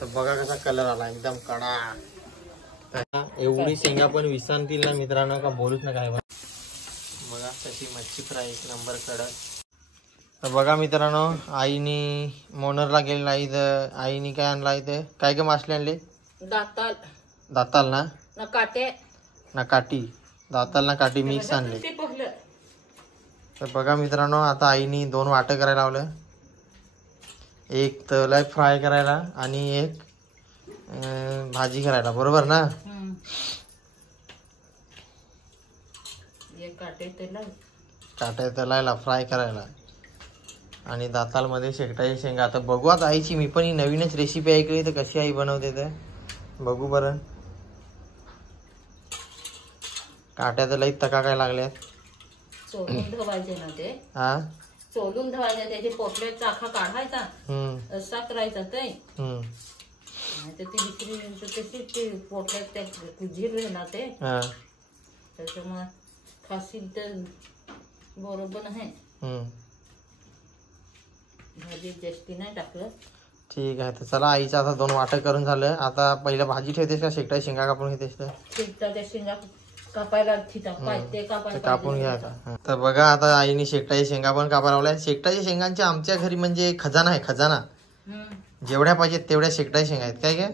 तर बघा कसा कलर आला एकदम कडा। एवढी शेंगा पण विसरतील ना मित्रांनो का बोलूच ना काय। बघा तशी मच्छी फ्राय एक नंबर कडक। तर बघा मित्रांनो आईनी मोनरला गेलेला इथं आईनी काय आणला इथं काय काय मासले आणले? दाताल दाताल ना काटे ना काठी दाताल ना काठी मिक्स आणले। तर बघा मित्रांनो आता आईनी दोन वाटं करायला लावलं, एक तळाय फ्राय करायला आणि एक भाजी करायला, बरोबर ना? काटे तळायला फ्राय करायला आणि दातालमध्ये शेकटाची शेंगा। आता बघू आता आईची मी पण ही नवीनच रेसिपी ऐकली तर कशी आई बनवते तर बघू बरं। काट्या तर लई तका काय लागल्यात। चोलून धवायचे ना ते, हा चोलून धवायचे, त्याचे पोटले चाखा काढायचा, असा करायचा ते ती दुसरी तशी पोटल्यात त्या झिरले ना ते त्याच्यामुळे खासील तर बरोबर आहे। भाजी जास्ती नाही टाकलं। ठीक आहे तर चला आईचं आता दोन वाटं करून झालं। आता पहिलं भाजी ठेवतेस का शेकटाची शेंगा कापून घेतेस? तर शेकटाच्या शेंगा कापायला कापून घ्यायचा। तर बघा आता आईने शेकटाची शेंगा पण कापायला लावल्या। शेकटाच्या शेंगांच्या आमच्या घरी म्हणजे खजाना आहे, खजाना। जेवढ्या पाहिजेत तेवढ्या शेकटाच्या शेंगा आहेत काय काय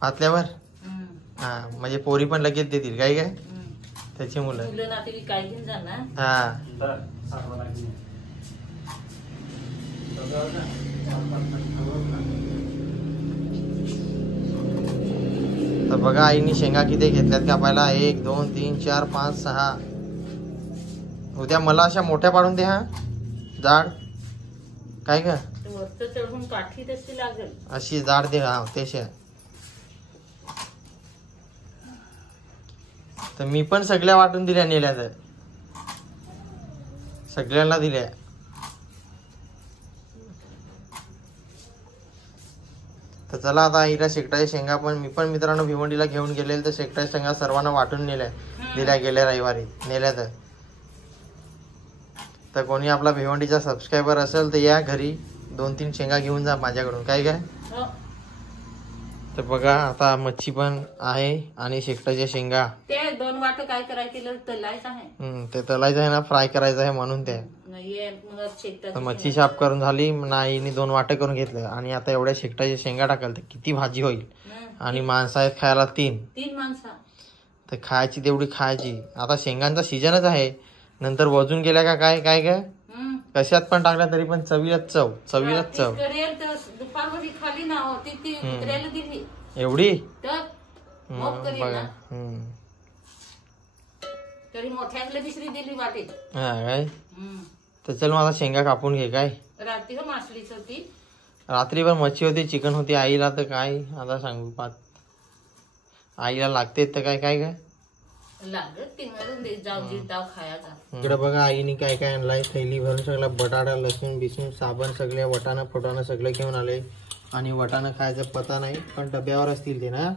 पातल्यावर। हा म्हणजे पोरी पण लगेच देतील काय काय त्याची मुलं हा। तर बघा आईनी शेंगा किती घेतल्यात कापायला, 1 2 3 4 5 6। उद्या मला अशा मोठ्या पाडून दे हा जाड काय का चढून काठी तशी लागेल अशी जाड दे हा तशा। तर मी पण सगळ्या वाटून दिल्या नेल्या तर सगळ्यांना दिल्या। तर चला आता आईला शेकटाच्या शेंगा पण मी पण मित्रांनो भिवंडीला घेऊन गेलेले तर शेकटाच्या शेंगा सर्वांना वाटून नेल्या दिल्या गेल्या रविवारी नेल्या। तर कोणी आपला भिवंडीचा सबस्क्रायबर असेल तर या घरी 2-3 शेंगा घेऊन जा माझ्याकडून काय काय। तर बघा आता मच्छी पण आहे आणि शेकटाच्या शेंगा ते 2 वाट काय करायचं तळायचं आहे। ते तळायचं आहे ना फ्राय करायचं आहे म्हणून ते मच्छी साफ करून झाली नाहीनी 2 वाटे करून घेतलं आणि आता एवढ्या शेकटाच्या शेंगा टाकाल तर किती भाजी होईल। आणि माणसं आहेत खायला 3 माणसं तर खायची तेवढी खायची। आता शेंगांचा सीजनच आहे, नंतर वजून गेल्या का काय काय काय कशात पण टाकल्या तरी पण चवीलाच चव चवीलाच चव एवढी बघा। हा काय तर चल मला शेंगा कापून घे काय। रात्री पण मच्छी होती चिकन होती आईला तर काय आता सांगू पात आईला लागते तर काय काय काय इकडे बघा आईने काय काय आणलाय थैली भरून सगळा बटाटा लसूण बिसून साबण सगळे वटाणा फटाणा सगळे घेऊन आले आणि वटाणा खायचा पता नाही पण डब्यावर असतील ते ना।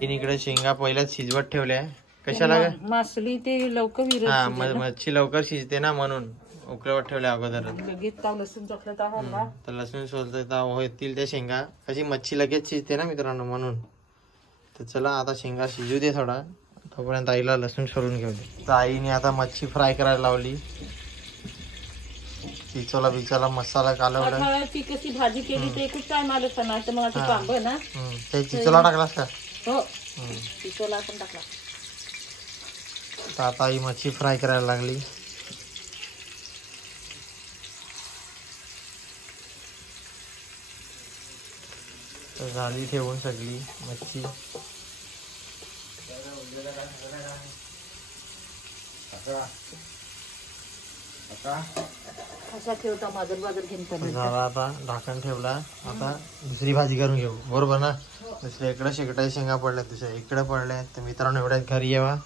इकडे शेंगा पहिल्याच शिजवत ठेवल्या कशाला मासली ते लवकर हा मच्छी लवकर शिजते ना म्हणून उकळवत ठेवल्या अगोदर। तर लसूण सोलता होतील त्या शेंगा कशी मच्छी लगेच शिजते ना मित्रांनो म्हणून। तर चला आता शेंगा शिजू दे थोडा तोपर्यंत आईला लसूण सोलून घेऊ दे। तर आईने आता मच्छी फ्राय करायला लावली, चिचोला बिचाला मसाला कालवला। ती कशी भाजी केली ते खूप टाइम आलं पण आता मग ती कांब ना ते चिचोला टाकलास का? हो चिचोला पण टाकला। तर आता आई मच्छी फ्राय करायला लागली। तर झाली ठेवून सगळी मच्छी झाला आता ढाकण ठेवला। आता दुसरी भाजी करून घेऊ बरोबर ना। दुसऱ्या इकडे शेकटाच्या शेंगा पडल्या दुसऱ्या इकडे पडल्या तर मित्रांनो एवढ्यात घरी यावा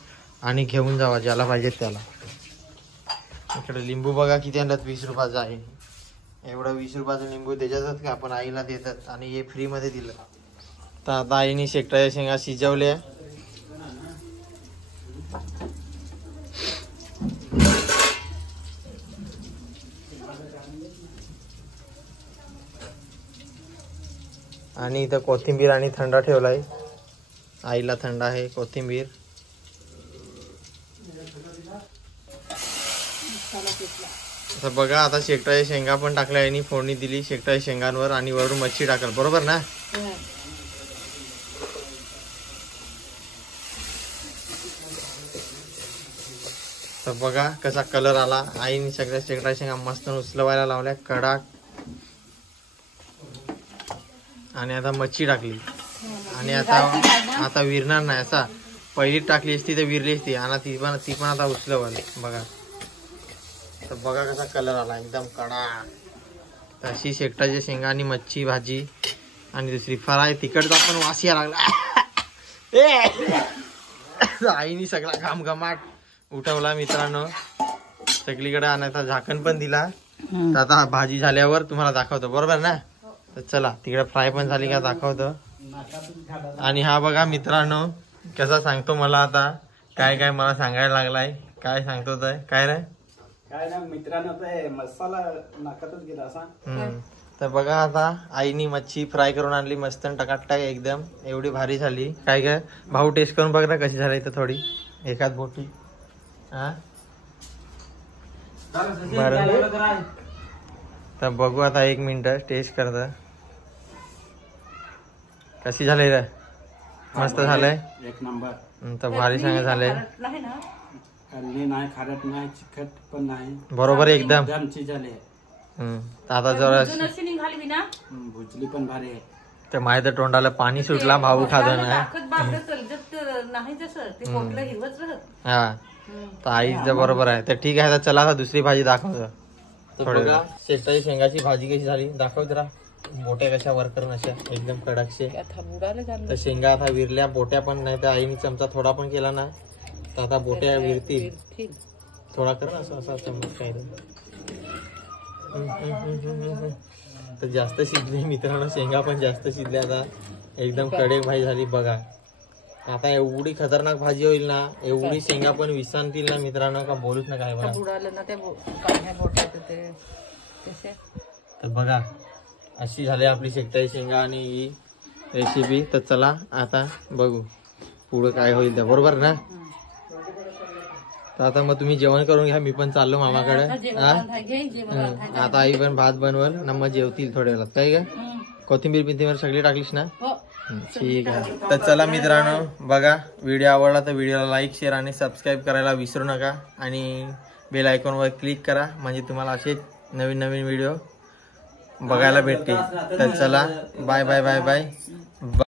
आणि घेऊन जावा ज्याला पाहिजे त्याला। इकडे लिंबू बघा किती आणतात 20 रुपयाचा आहे एवढं 20 रुपयाचं लिंबू त्याच्यातच का आपण आईला देतात आणि हे फ्री मध्ये दिलं। तर आता आईने शेकटाच्या शेंगा शिजवल्या आणि इथं कोथिंबीर आणि थंडा ठेवलाय. आईला थंड आहे कोथिंबीर. आता बघा आता शेकटाच्या शेंगा पण टाकल्या आणि फोडणी दिली शेकटाच्या शेंगांवर आणि वरून मच्छी टाकल. बरोबर ना? तर बघा कसा कलर आला. आईने सगळ्या शेकटाच्या शेंगा मस्त उचलवायला लावल्या कडाक. आणि आता मच्छी टाकली आणि आता विरणार नाही. असा पहिली टाकली असती तर विरली असती आणि ती पण आता उचलवाली. बघा तर बघा कसा कलर आला एकदम कडा. तशी शेकटाच्या शेंगा आणि मच्छी भाजी आणि दुसरी फ्राय. तिकडचा पण वास यायला लागला. आईनी सगळा घामघमाट उठवला मित्रांनो. सगळीकडे आणायचा झाकण पण दिला. तर आता भाजी झाल्यावर तुम्हाला दाखवतो. बरोबर ना? तर चला तिकडे फ्राय पण झाली का दाखवतो. आणि हा बघा मित्रांनो कसा सांगतो मला आता. काय काय मला सांगायला लागलाय. काय सांगतो तर काय रे? काय ना मित्रांनो ते मसाला नाकातच गेला असा. तर बघा आता आईनी मच्छी फ्राय करून आणली मस्त टकाटक एकदम. एवढी भारी झाली. काय काय भाऊ टेस्ट करून बघ ना कशी झाली. तर थोडी एकाच बोटी. तर बघू आता 1 मिनिट टेस्ट करत कशी झाली रे. मस्त झालंय. एक नंबर. तर भारी सांगा झालंय. हल्ली नाही खारट नाही चिकट पण नाही. बरोबर एकदम. झाले. आता जरा भुजली पण भारी आहे. तर माझ्या तर तोंडाला पाणी सुटला भाऊ खातो ना. हा तर आईचं बरोबर आहे. तर ठीक आहे. तर चला आता दुसरी भाजी दाखवतो. बघा शेकटाची शेंगाची भाजी कशी झाली दाखव जरा. बोट्या कशा वर करून अशा एकदम कडकशे. तर शेंगा आता विरल्या. बोट्या पण नाही तर आईने चमचा थोडा पण केला ना तर आता बोट्या विरतील. थोडा कर ना असं असा चमच काय. तर जास्त शिजले मित्रांनो. शेंगा पण जास्त शिजल्या. आता एकदम कडक भाजी झाली. बघा आता एवढी खतरनाक भाजी होईल ना. एवढी शेंगा पण विसानतील ना मित्रांनो का बोलूच ना काय. तर बघा अशी झाली आपली शेकटाची शेंगा आणि ही रेसिपी. तर चला आता बघू पुढे काय होईल तर. बरोबर ना? तर आता मग तुम्ही जेवण करून घ्या. मी पण चाललो मामाकडे. आता आई पण भात बनवल ना मग जेवतील थोड्या वेळात. काय काय कोथिंबीर बिथिंबीर सगळी टाकलीस ना? ठीक आहे. तर चला मित्रांनो बघा व्हिडिओ आवडला तर व्हिडिओला लाईक शेअर आणि सबस्क्राईब करायला विसरू नका. आणि बेल आयकॉनवर क्लिक करा म्हणजे तुम्हाला असेच नवीन नवीन व्हिडिओ बघायला भेटतील. तर चला बाय बाय बाय बाय.